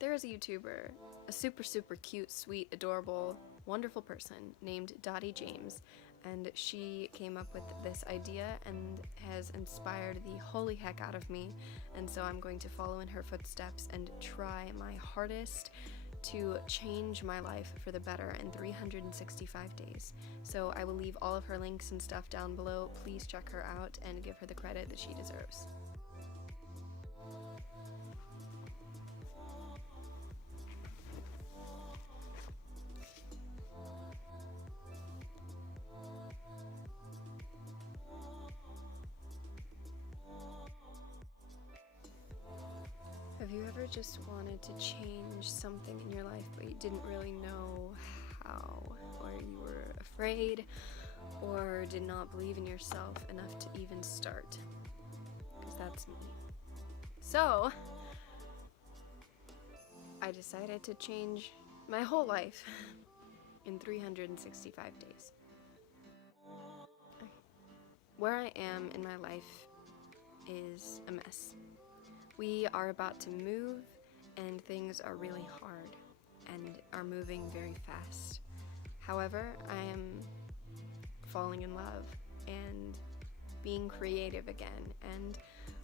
There is a YouTuber, a super cute, sweet, adorable, wonderful person named Dottie James, and she came up with this idea and has inspired the holy heck out of me, and so I'm going to follow in her footsteps and try my hardest to change my life for the better in 365 days. So I will leave all of her links and stuff down below. Please check her out and give her the credit that she deserves. Have you ever just wanted to change something in your life but you didn't really know how, or you were afraid, or did not believe in yourself enough to even start? Because that's me. So, I decided to change my whole life in 365 days. Where I am in my life is a mess. We are about to move, and things are really hard and are moving very fast. However, I am falling in love and being creative again and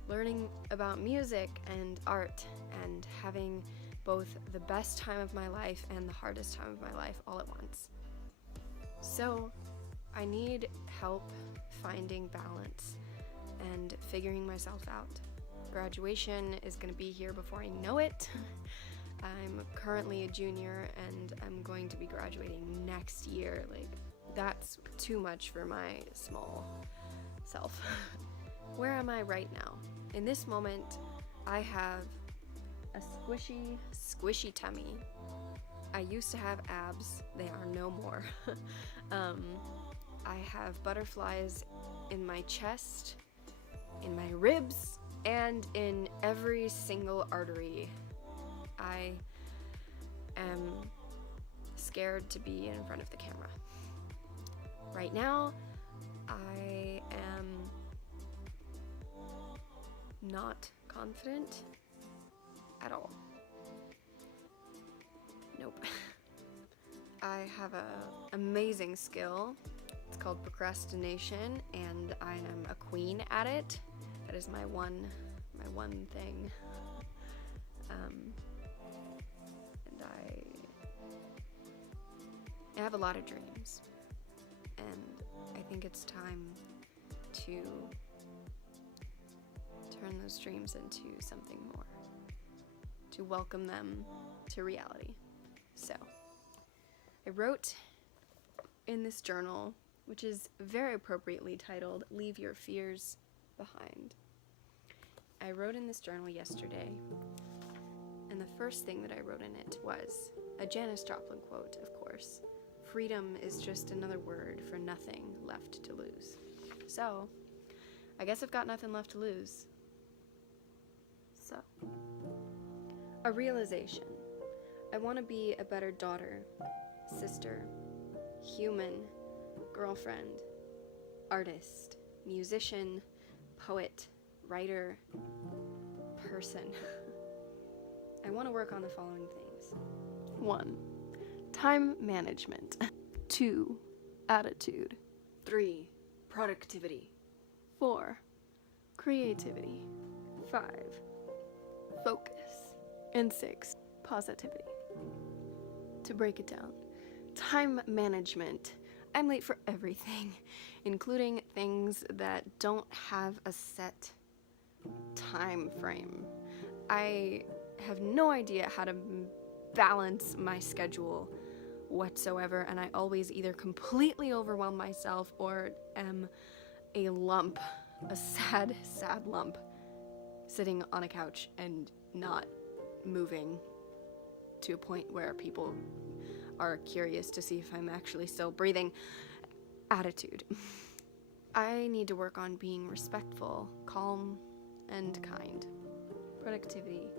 learning about music and art and having both the best time of my life and the hardest time of my life all at once. So, I need help finding balance and figuring myself out. Graduation is going to be here before I know it. I'm currently a junior and I'm going to be graduating next year. Like, that's too much for my small self. Where am I right now? In this moment, I have a squishy tummy. I used to have abs. They are no more. I have butterflies in my chest, in my ribs, and in every single artery. I am scared to be in front of the camera. Right now, I am not confident at all. Nope. I have an amazing skill. It's called procrastination, and I am a queen at it. That is my one thing. And I have a lot of dreams, and I think it's time to turn those dreams into something more, to welcome them to reality. So, I wrote in this journal, which is very appropriately titled, "Leave Your Fears Behind." I wrote in this journal yesterday, and the first thing that I wrote in it was a Janis Joplin quote, of course. Freedom is just another word for nothing left to lose. So, I guess I've got nothing left to lose. So, a realization. I want to be a better daughter, sister, human, girlfriend, artist, musician, poet, writer, person. I want to work on the following things. 1. Time management. 2. Attitude. 3. Productivity. 4. Creativity. 5. Focus. And 6. Positivity. To break it down. Time management. I'm late for everything, including things that don't have a set time frame. I have no idea how to balance my schedule whatsoever, and I always either completely overwhelm myself or am a lump, a sad lump, sitting on a couch and not moving to a point where people are curious to see if I'm actually still breathing. Attitude. I need to work on being respectful, calm, and kind. Productivity.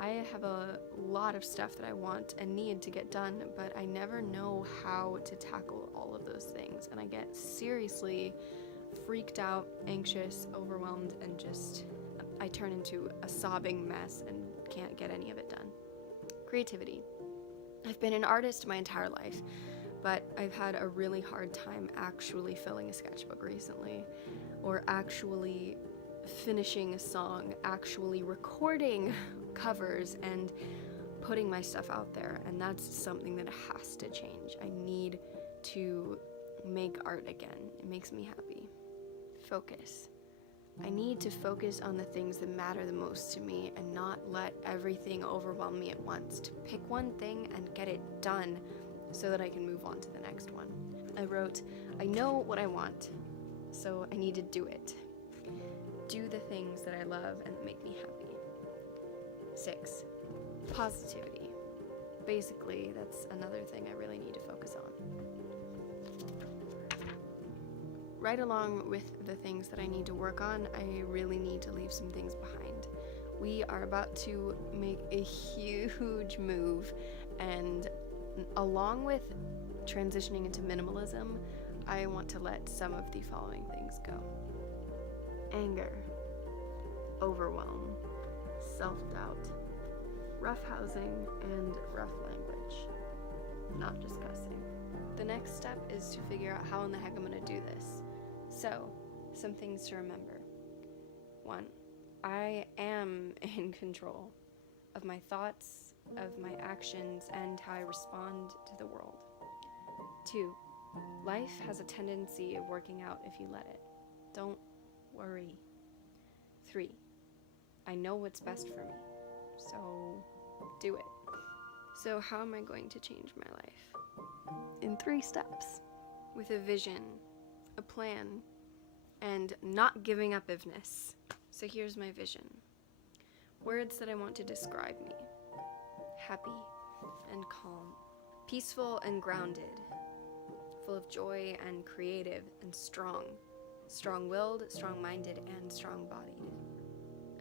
I have a lot of stuff that I want and need to get done, but I never know how to tackle all of those things, and I get seriously freaked out, anxious, overwhelmed, and I turn into a sobbing mess and can't get any of it done. Creativity. I've been an artist my entire life, but I've had a really hard time actually filling a sketchbook recently, or actually finishing a song, actually recording covers and putting my stuff out there, and that's something that has to change. I need to make art again. It makes me happy. Focus. I need to focus on the things that matter the most to me and not let everything overwhelm me at once. To pick one thing and get it done so that I can move on to the next one. I wrote, I know what I want, so I need to do it. Do the things that I love and that make me happy. 6. Positivity. Basically, that's another thing I really need to focus on. Right along with the things that I need to work on, I really need to leave some things behind. We are about to make a huge move, and along with transitioning into minimalism, I want to let some of the following things go. Anger, overwhelm, self-doubt, roughhousing, and rough language. Not discussing. The next step is to figure out how in the heck I'm going to do this. So, some things to remember. 1. I am in control of my thoughts, of my actions, and how I respond to the world. 2. Life has a tendency of working out if you let it. Don't worry. 3. I know what's best for me, so do it. So how am I going to change my life? In 3 steps. With a vision, a plan, and not giving up ifness. So here's my vision. Words that I want to describe me. Happy and calm. Peaceful and grounded. Full of joy and creative and strong. Strong-willed, strong-minded, and strong-bodied.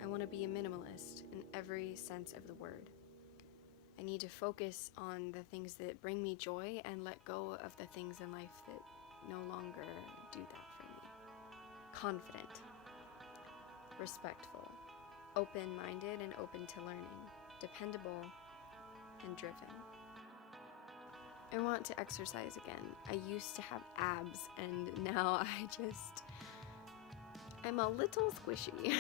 I want to be a minimalist in every sense of the word. I need to focus on the things that bring me joy and let go of the things in life that no longer do that for me. Confident, respectful, open-minded and open to learning, dependable, and driven. I want to exercise again. I used to have abs, and now I'm a little squishy,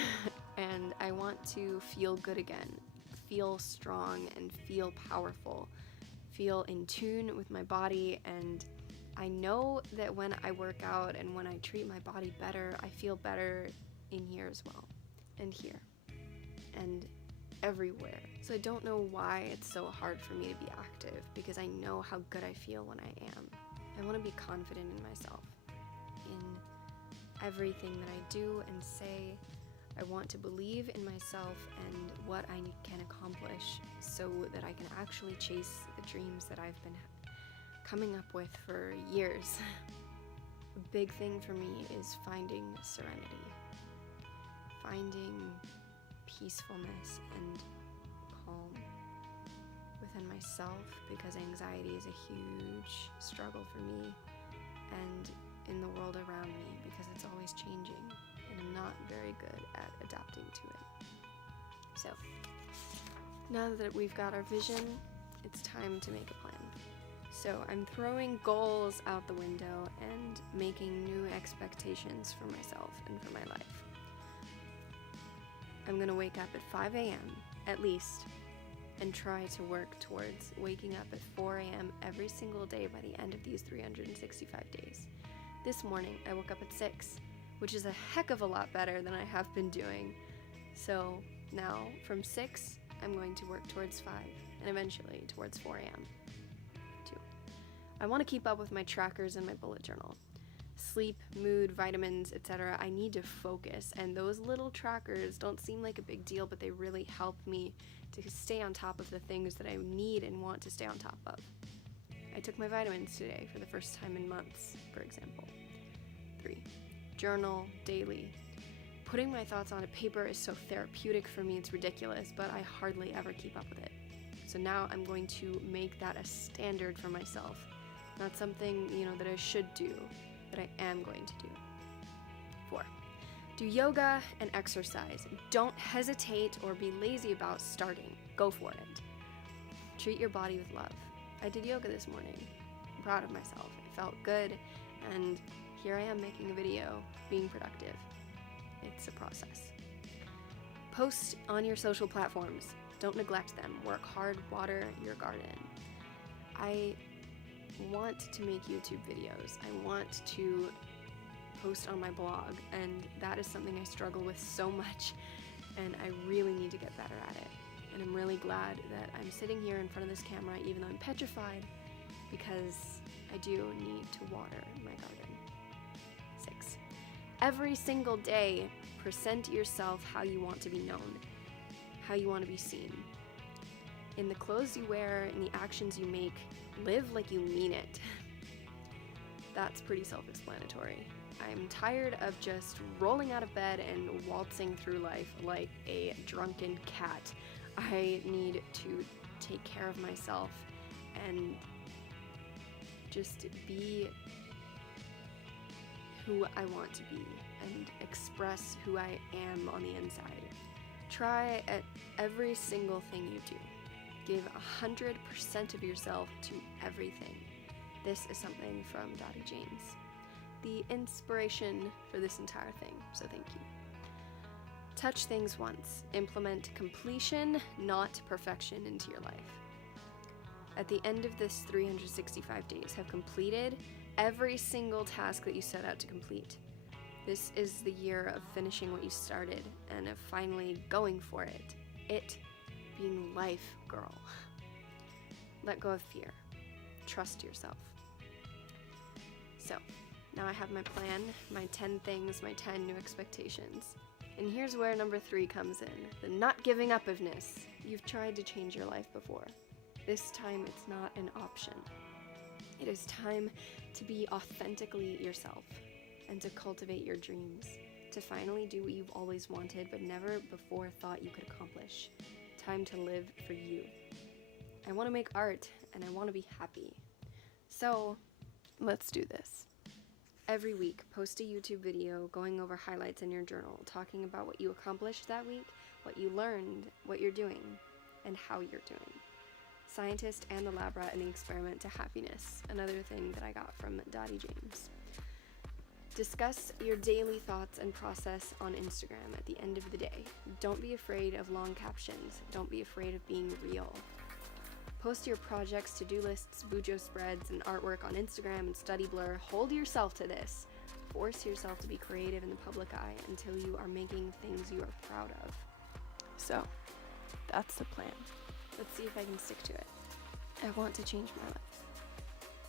and I want to feel good again. Feel strong and feel powerful, feel in tune with my body, and I know that when I work out and when I treat my body better, I feel better in here as well, and here, and everywhere. So I don't know why it's so hard for me to be active, because I know how good I feel when I am. I want to be confident in myself, in everything that I do and say. I want to believe in myself and what I can accomplish so that I can actually chase the dreams that I've been coming up with for years. A big thing for me is finding serenity, finding peacefulness and calm within myself, because anxiety is a huge struggle for me and in the world around me, because it's always changing. And I'm not very good at adapting to it. So, now that we've got our vision, it's time to make a plan. So I'm throwing goals out the window and making new expectations for myself and for my life. I'm gonna wake up at 5 a.m. at least, and try to work towards waking up at 4 a.m. every single day by the end of these 365 days. This morning, I woke up at 6, which is a heck of a lot better than I have been doing. So now, from 6, I'm going to work towards 5, and eventually towards 4 a.m. 2. I want to keep up with my trackers and my bullet journal. Sleep, mood, vitamins, etc. I need to focus, and those little trackers don't seem like a big deal, but they really help me to stay on top of the things that I need and want to stay on top of. I took my vitamins today for the first time in months, for example. 3. Journal daily. Putting my thoughts onto paper is so therapeutic for me, it's ridiculous, but I hardly ever keep up with it. So now I'm going to make that a standard for myself. Not something, that I should do, that I am going to do. 4. Do yoga and exercise. Don't hesitate or be lazy about starting. Go for it. Treat your body with love. I did yoga this morning. I'm proud of myself. It felt good, and here I am making a video, being productive. It's a process. Post on your social platforms. Don't neglect them. Work hard, water your garden. I want to make YouTube videos. I want to post on my blog, and that is something I struggle with so much, and I really need to get better at it. And I'm really glad that I'm sitting here in front of this camera, even though I'm petrified, because I do need to water my garden. 6. Every single day, present yourself how you want to be known, how you want to be seen. In the clothes you wear, in the actions you make, live like you mean it. That's pretty self-explanatory. I'm tired of just rolling out of bed and waltzing through life like a drunken cat. I need to take care of myself and just be who I want to be and express who I am on the inside. Try at every single thing you do. Give 100% of yourself to everything. This is something from Dottie James, the inspiration for this entire thing, so thank you. Touch things once. Implement completion, not perfection, into your life. At the end of this 365 days, have completed every single task that you set out to complete. This is the year of finishing what you started and of finally going for it. It being life, girl. Let go of fear. Trust yourself. So, now I have my plan, my 10 things, my 10 new expectations. And here's where number 3 comes in, the not giving up-iveness. You've tried to change your life before. This time it's not an option. It is time to be authentically yourself and to cultivate your dreams, to finally do what you've always wanted but never before thought you could accomplish. Time to live for you. I want to make art and I want to be happy. So, let's do this. Every week, post a YouTube video going over highlights in your journal, talking about what you accomplished that week, what you learned, what you're doing, and how you're doing. Scientist and the lab rat in the experiment to happiness, another thing that I got from Dottie James. Discuss your daily thoughts and process on Instagram at the end of the day. Don't be afraid of long captions. Don't be afraid of being real. Post your projects, to-do lists, bujo spreads, and artwork on Instagram and Study Blur. Hold yourself to this. Force yourself to be creative in the public eye until you are making things you are proud of. So, that's the plan. Let's see if I can stick to it. I want to change my life.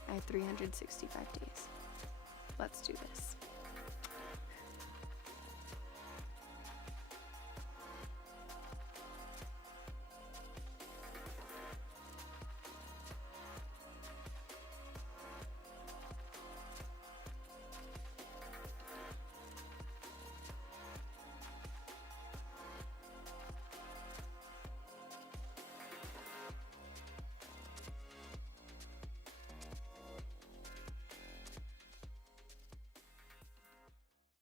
I have 365 days. Let's do this.